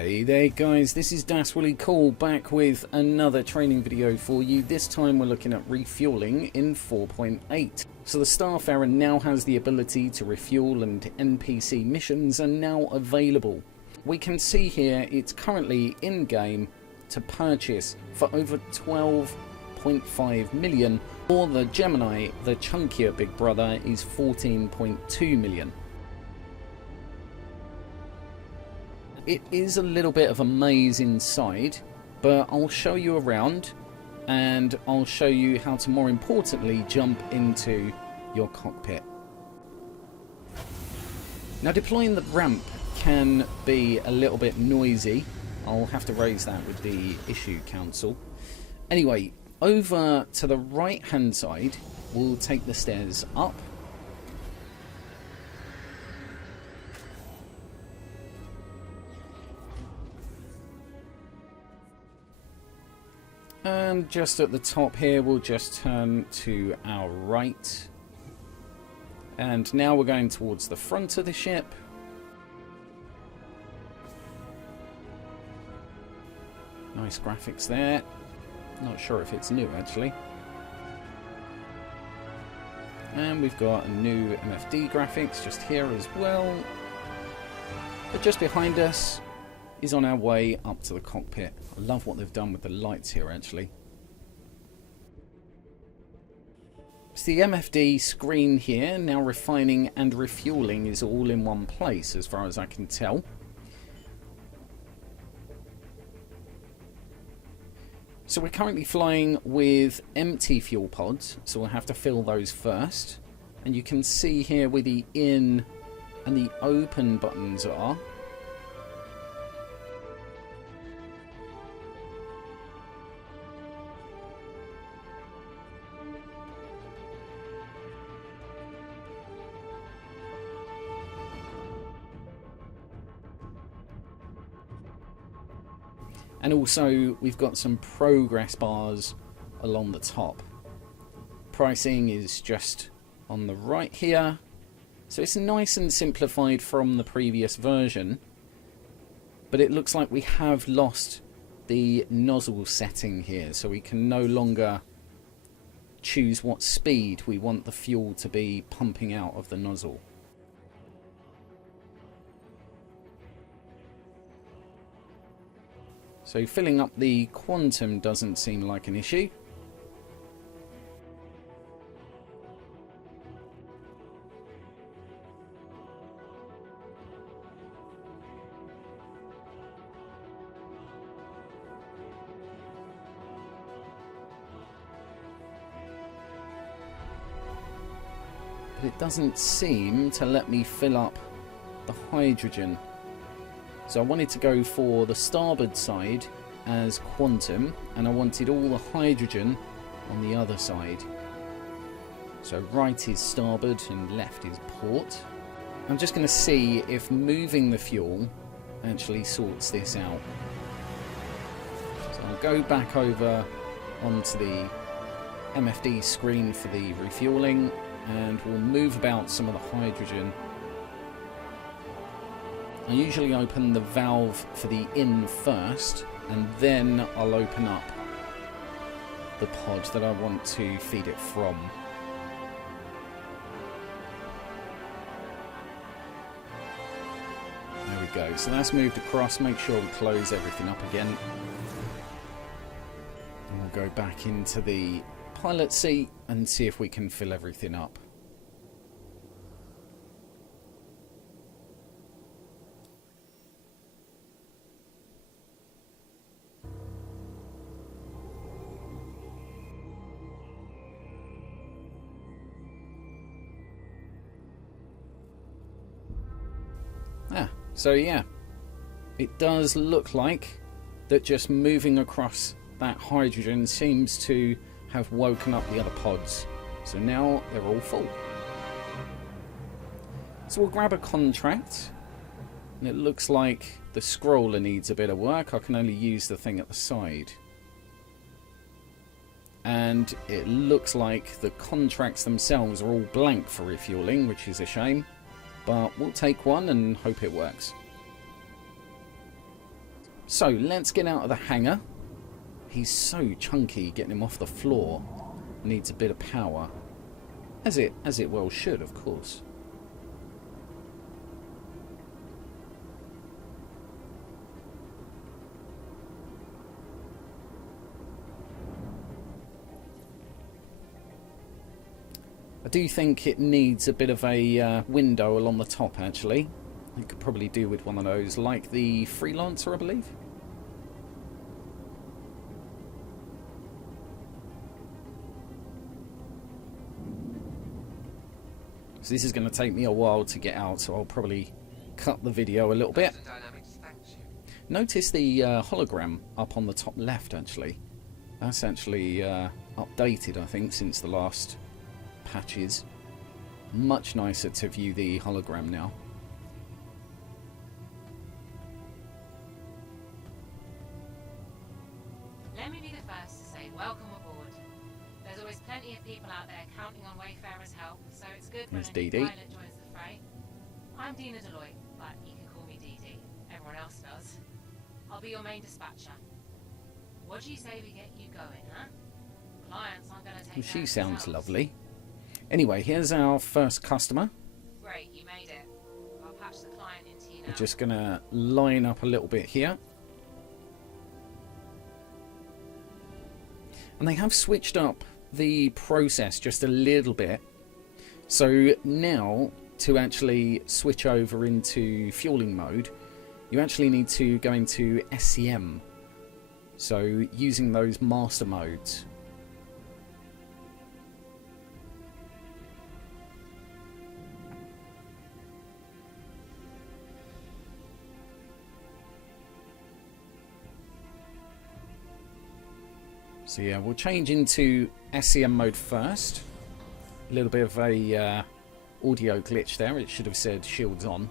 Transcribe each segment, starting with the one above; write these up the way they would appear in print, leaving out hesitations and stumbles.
Hey there guys, this is Cool back with another training video for you. This time we're looking at refueling in 4.8. So the Starfarer now has the ability to refuel, and NPC missions are now available. We can see here it's currently in game to purchase for over 12.5 million, or the Gemini, the chunkier big brother, is 14.2 million. It is a little bit of a maze inside, but I'll show you around and I'll show you how to, more importantly, jump into your cockpit. Now, deploying the ramp can be a little bit noisy. I'll have to raise that with the issue council. Anyway, over to the right hand side, we'll take the stairs up. And just at the top here, we'll just turn to our right. And now we're going towards the front of the ship. Nice graphics there. Not sure if it's new actually. And we've got a new MFD graphics just here as well. But just behind us is on our way up to the cockpit. I love what they've done with the lights here actually. It's the MFD screen here. Now refining and refueling is all in one place as far as I can tell. So we're currently flying with empty fuel pods, so we'll have to fill those first. And you can see here where the in and the open buttons are. And also we've got some progress bars along the top. Pricing is just on the right here. So it's nice and simplified from the previous version. But it looks like we have lost the nozzle setting here. So we can no longer choose what speed we want the fuel to be pumping out of the nozzle. So filling up the quantum doesn't seem like an issue. But it doesn't seem to let me fill up the hydrogen. So I wanted to go for the starboard side as quantum, and I wanted all the hydrogen on the other side. So right is starboard and left is port. I'm just going to see if moving the fuel actually sorts this out. So I'll go back over onto the MFD screen for the refueling, and we'll move about some of the hydrogen. I usually open the valve for the in first, and then I'll open up the pod that I want to feed it from. There we go. So that's moved across. Make sure we close everything up again. And we'll go back into the pilot seat and see if we can fill everything up. So yeah, it does look like that just moving across that hydrogen seems to have woken up the other pods. So now they're all full. So we'll grab a contract. And it looks like the scroller needs a bit of work. I can only use the thing at the side. And it looks like the contracts themselves are all blank for refueling, which is a shame. But we'll take one and hope it works. So let's get out of the hangar. He's so chunky, getting him off the floor needs a bit of power. As it well should, of course. I do think it needs a bit of a window along the top, actually. I could probably do with one of those, like the Freelancer, I believe. So this is going to take me a while to get out, so I'll probably cut the video a little bit. Notice the hologram up on the top left, actually. That's actually updated, I think, since the last patches. Much nicer to view the hologram now. Let me be the first to say welcome aboard. There's always plenty of people out there counting on Wayfarer's help, so it's good when a new pilot joins the fray. I'm Dina Deloitte, but you can call me Dee Dee. Everyone else does. I'll be your main dispatcher. What do you say we get you going, huh? Clients aren't going to take She sounds lovely. Anyway, here's our first customer. Great, you made it. I'll patch the client into you now. We're just going to line up a little bit here. And they have switched up the process just a little bit. So now, to actually switch over into fueling mode, you actually need to go into SCM. So using those master modes. So yeah, we'll change into SCM mode first. A little bit of a audio glitch there. It should have said shields on.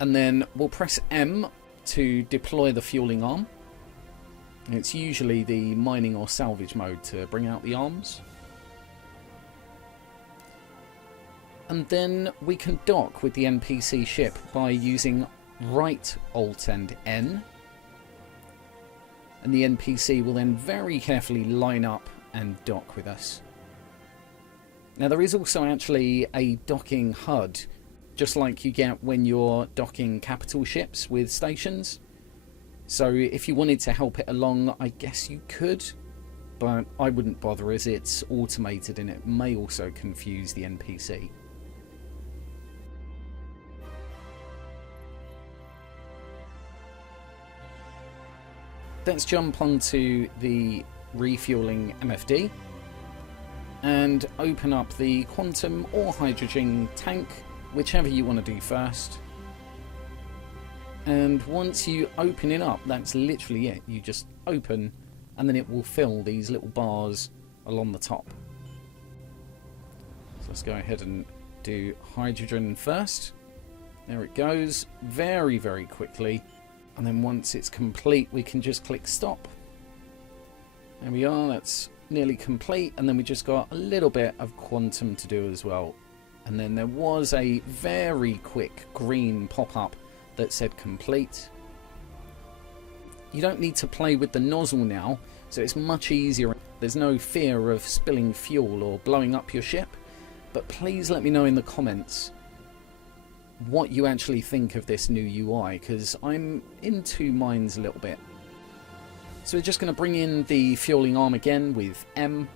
And then we'll press M to deploy the fueling arm. And it's usually the mining or salvage mode to bring out the arms. And then we can dock with the NPC ship by using right Alt and N. And the NPC will then very carefully line up and dock with us. Now there is also actually a docking HUD, just like you get when you're docking capital ships with stations. So if you wanted to help it along, I guess you could, but I wouldn't bother as it's automated and it may also confuse the NPC. Let's jump onto the refueling MFD and open up the quantum or hydrogen tank, whichever you want to do first. And once you open it up, that's literally it. You just open and then it will fill these little bars along the top. So let's go ahead and do hydrogen first. There it goes, very, very quickly. And then once it's complete, we can just click stop. There we are, that's nearly complete. And then we just got a little bit of quantum to do as well. And then there was a very quick green pop-up that said complete. You don't need to play with the nozzle now, so it's much easier. There's no fear of spilling fuel or blowing up your ship. But please let me know in the comments what you actually think of this new UI, because I'm in two minds a little bit. So we're just going to bring in the fueling arm again with M.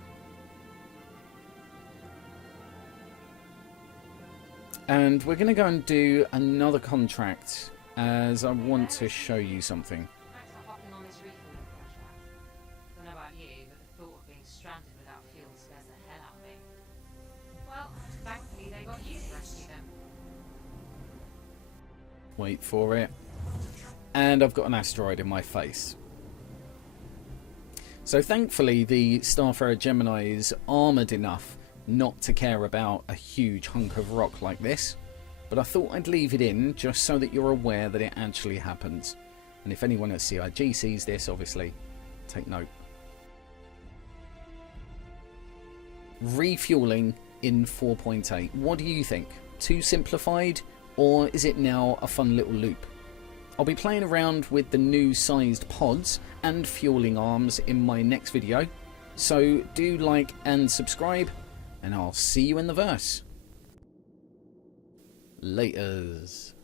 And we're going to go and do another contract, as I want to show you something. Thanks for hopping on this refueling contract. Don't know about you, but the thought of being stranded without fuel scares the hell out of me. Well, thankfully they got you to rescue them. Wait for it. And I've got an asteroid in my face. So thankfully the Starfarer Gemini is armoured enough not to care about a huge hunk of rock like this. But I thought I'd leave it in just so that you're aware that it actually happens. And if anyone at CIG sees this, obviously, take note. Refueling in 4.8. What do you think? Too simplified or is it now a fun little loop? I'll be playing around with the new sized pods and fueling arms in my next video, so do like and subscribe, and I'll see you in the verse. Laters.